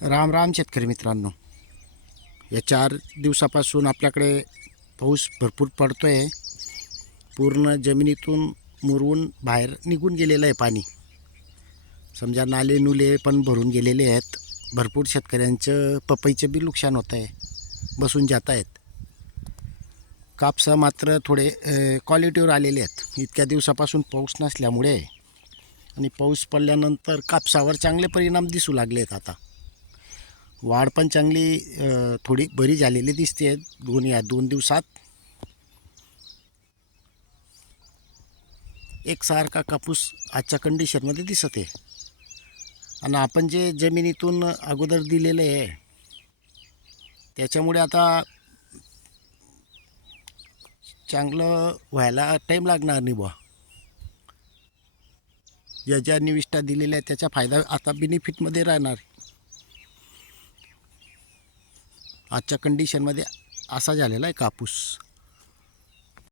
राम राम शेतकरी मित्रांनो. या चार दिवसापासून आपल्याकडे पाऊस भरपूर पडतो आहे पूर्ण जमिनीतून मुरवून बाहेर निघून गेलेलं आहे पाणी. समजा नाले नुले पण भरून गेलेले आहेत. भरपूर शेतकऱ्यांचं पपईचं बी नुकसान होत आहे. बसून जात आहेत. कापसं मात्र थोडे क्वालिटीवर आलेले आहेत. इतक्या दिवसापासून पाऊस नसल्यामुळे आणि पाऊस पडल्यानंतर कापसावर चांगले परिणाम दिसू लागले आहेत आता. वाढ पण चांगली थोडी बरी झालेली दिसते. दोन या दोन दिवसात. एकसारखा कापूस आजच्या कंडिशनमध्ये दिसत आहे. आणि आपण जे जमिनीतून अगोदर दिलेलं आहे त्याच्यामुळे आता चांगलं व्हायला टाईम लागणार नाही बुवा. ज्या ज्या निविष्ठा दिलेल्या त्याचा फायदा आता बेनिफिटमध्ये राहणार. आजच्या कंडिशनमध्ये असा झालेला आहे कापूस.